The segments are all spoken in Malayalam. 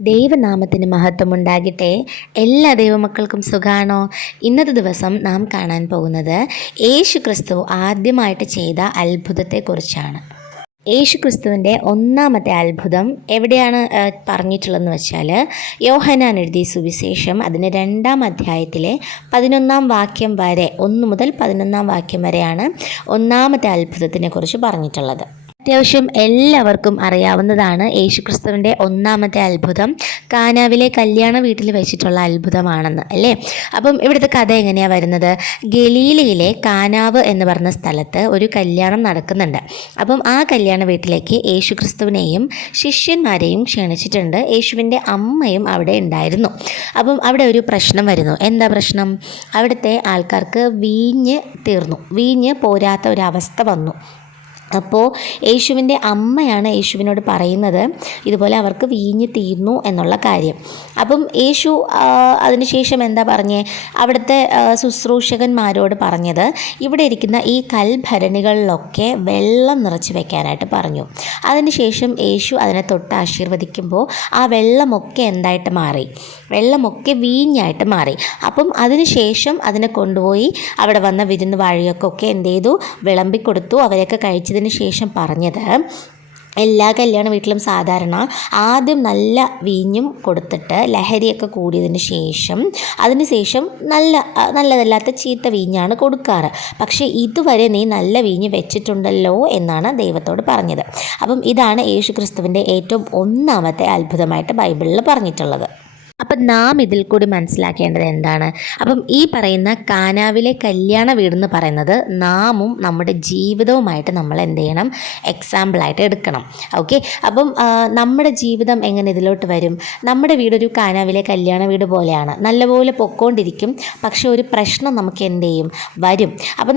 ദൈവനാമത്തിന് മഹത്വമുണ്ടാകട്ടെ. എല്ലാ ദൈവമക്കൾക്കും സുഖാണോ? ഇന്നത്തെ ദിവസം നാം കാണാൻ പോകുന്നത് യേശു ക്രിസ്തു ആദ്യമായിട്ട് ചെയ്ത അത്ഭുതത്തെക്കുറിച്ചാണ്. യേശു ക്രിസ്തുവിൻ്റെ ഒന്നാമത്തെ അത്ഭുതം എവിടെയാണ് പറഞ്ഞിട്ടുള്ളതെന്ന് വെച്ചാൽ, യോഹന്നാൻ എഴുതിയ സുവിശേഷം അതിന് 2-ാം അധ്യായത്തിലെ 11-ാം വാക്യം വരെ, 1 മുതൽ 11-ാം വാക്യം വരെയാണ് ഒന്നാമത്തെ അത്ഭുതത്തിനെ കുറിച്ച് പറഞ്ഞിട്ടുള്ളത്. അത്യാവശ്യം എല്ലാവർക്കും അറിയാവുന്നതാണ് യേശുക്രിസ്തുവിൻ്റെ ഒന്നാമത്തെ അത്ഭുതം കാനാവിലെ കല്യാണ വീട്ടിൽ വെച്ചിട്ടുള്ള അത്ഭുതമാണെന്ന്, അല്ലേ? അപ്പം ഇവിടുത്തെ കഥ എങ്ങനെയാണ് വരുന്നത്? ഗലീലയിലെ കാനാവ് എന്ന് പറഞ്ഞ സ്ഥലത്ത് ഒരു കല്യാണം നടക്കുന്നുണ്ട്. അപ്പം ആ കല്യാണ വീട്ടിലേക്ക് യേശുക്രിസ്തുവിനെയും ശിഷ്യന്മാരെയും ക്ഷണിച്ചിട്ടുണ്ട്. യേശുവിൻ്റെ അമ്മയും അവിടെ ഉണ്ടായിരുന്നു. അപ്പം അവിടെ ഒരു പ്രശ്നം വരുന്നു. എന്താ പ്രശ്നം? അവിടുത്തെ ആൾക്കാർക്ക് വീഞ്ഞ് തീർന്നു, വീഞ്ഞ് പോരാത്ത ഒരവസ്ഥ വന്നു. അപ്പോൾ യേശുവിൻ്റെ അമ്മയാണ് യേശുവിനോട് പറയുന്നത് ഇതുപോലെ അവർക്ക് വീഞ്ഞ് തീർന്നു എന്നുള്ള കാര്യം. അപ്പം യേശു അതിനുശേഷം എന്താ പറഞ്ഞേ? അവിടുത്തെ ശുശ്രൂഷകന്മാരോട് പറഞ്ഞത് ഇവിടെ ഇരിക്കുന്ന ഈ കൽഭരണികളിലൊക്കെ വെള്ളം നിറച്ച് വെക്കാനായിട്ട് പറഞ്ഞു. അതിനുശേഷം യേശു അതിനെ തൊട്ട് ആശീർവദിക്കുമ്പോൾ ആ വെള്ളമൊക്കെ എന്തായിട്ട് മാറി? വെള്ളമൊക്കെ വീഞ്ഞായിട്ട് മാറി. അപ്പം അതിനുശേഷം അതിനെ കൊണ്ടുപോയി അവിടെ വന്ന വിരുന്ന് വാഴികൾക്കൊക്കെ എന്ത് ചെയ്തു? വിളമ്പിക്കൊടുത്തു. അവരൊക്കെ കഴിച്ചതിന് ശേഷം പറഞ്ഞത്, എല്ലാ കല്യാണ വീട്ടിലും സാധാരണ ആദ്യം നല്ല വീഞ്ഞും കൊടുത്തിട്ട് ലഹരിയൊക്കെ കൂടിയതിന് ശേഷം നല്ലതല്ലാത്ത ചീത്ത വീഞ്ഞാണ് കൊടുക്കാറ്. പക്ഷേ ഇതുവരെ നീ നല്ല വീഞ്ഞ് വെച്ചിട്ടുണ്ടല്ലോ എന്നാണ് ദൈവത്തോട് പറഞ്ഞത്. അപ്പം ഇതാണ് യേശുക്രിസ്തുവിൻ്റെ ഏറ്റവും ഒന്നാമത്തെ അത്ഭുതമായിട്ട് ബൈബിളിൽ പറഞ്ഞിട്ടുള്ളത്. അപ്പം നാം ഇതിൽ കൂടി മനസ്സിലാക്കേണ്ടത് എന്താണ്? അപ്പം ഈ പറയുന്ന കാനാവിലെ കല്യാണ വീടെന്ന് പറയുന്നത് നാമും നമ്മുടെ ജീവിതവുമായിട്ട് നമ്മൾ എന്ത് ചെയ്യണം? എക്സാമ്പിളായിട്ട് എടുക്കണം. ഓക്കെ, അപ്പം നമ്മുടെ ജീവിതം എങ്ങനെ ഇതിലോട്ട് വരും? നമ്മുടെ വീടൊരു കാനാവിലെ കല്യാണ വീട് പോലെയാണ്, നല്ലപോലെ പൊക്കോണ്ടിരിക്കും. പക്ഷെ ഒരു പ്രശ്നം നമുക്ക് എന്ത് ചെയ്യും? വരും. അപ്പോൾ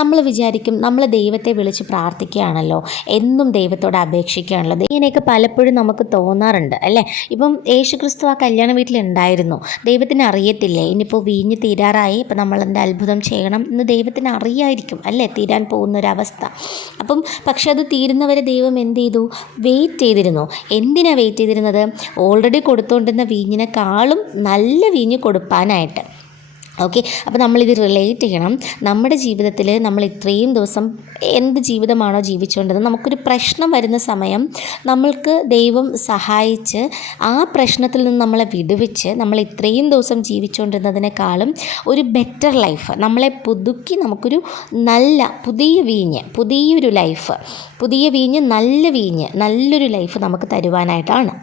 നമ്മൾ വിചാരിക്കും നമ്മൾ ദൈവത്തെ വിളിച്ച് പ്രാർത്ഥിക്കുകയാണല്ലോ, എന്നും ദൈവത്തോട് അപേക്ഷിക്കുകയാണല്ലോ. ഇങ്ങനെയൊക്കെ പലപ്പോഴും നമുക്ക് തോന്നാറുണ്ട്, അല്ലേ? ഇപ്പം യേശുക്രിസ്തു ആ കല്യാണ വീട്ടിലുണ്ടായിരുന്നു. ദൈവത്തിന് അറിയത്തില്ലേ ഇനിയിപ്പോൾ വീഞ്ഞ് തീരാറായി, ഇപ്പം നമ്മളെന്താ അത്ഭുതം ചെയ്യണം എന്ന് ദൈവത്തിന് അറിയായിരിക്കും, അല്ലേ? തീരാൻ പോകുന്നൊരവസ്ഥ. അപ്പം പക്ഷെ അത് തീരുന്നവരെ ദൈവം എന്ത് ചെയ്തു? വെയിറ്റ് ചെയ്തിരുന്നു. എന്തിനാണ് വെയിറ്റ് ചെയ്തിരുന്നത്? ഓൾറെഡി കൊടുത്തുകൊണ്ടിരുന്ന വീഞ്ഞിനെക്കാളും നല്ല വീഞ്ഞ് കൊടുക്കാനായിട്ട്. ഓക്കെ, അപ്പോൾ നമ്മളിത് റിലേറ്റ് ചെയ്യണം. നമ്മുടെ ജീവിതത്തിൽ നമ്മൾ ഇത്രയും ദിവസം എന്ത് ജീവിതമാണോ ജീവിച്ചുകൊണ്ടത്, നമുക്കൊരു പ്രശ്നം വരുന്ന സമയം നമ്മൾക്ക് ദൈവം സഹായിച്ച് ആ പ്രശ്നത്തിൽ നിന്ന് നമ്മളെ വിടുവിച്ച് നമ്മൾ ഇത്രയും ദിവസം ജീവിച്ചുകൊണ്ടിരുന്നതിനേക്കാളും ഒരു ബെറ്റർ ലൈഫ് നമ്മളെ പുതുക്കി നമുക്കൊരു നല്ല പുതിയൊരു ലൈഫ്, പുതിയ വീഞ്ഞ്, നല്ല വീഞ്ഞ്, നല്ലൊരു ലൈഫ് നമുക്ക് തരുവാനായിട്ടാണ്.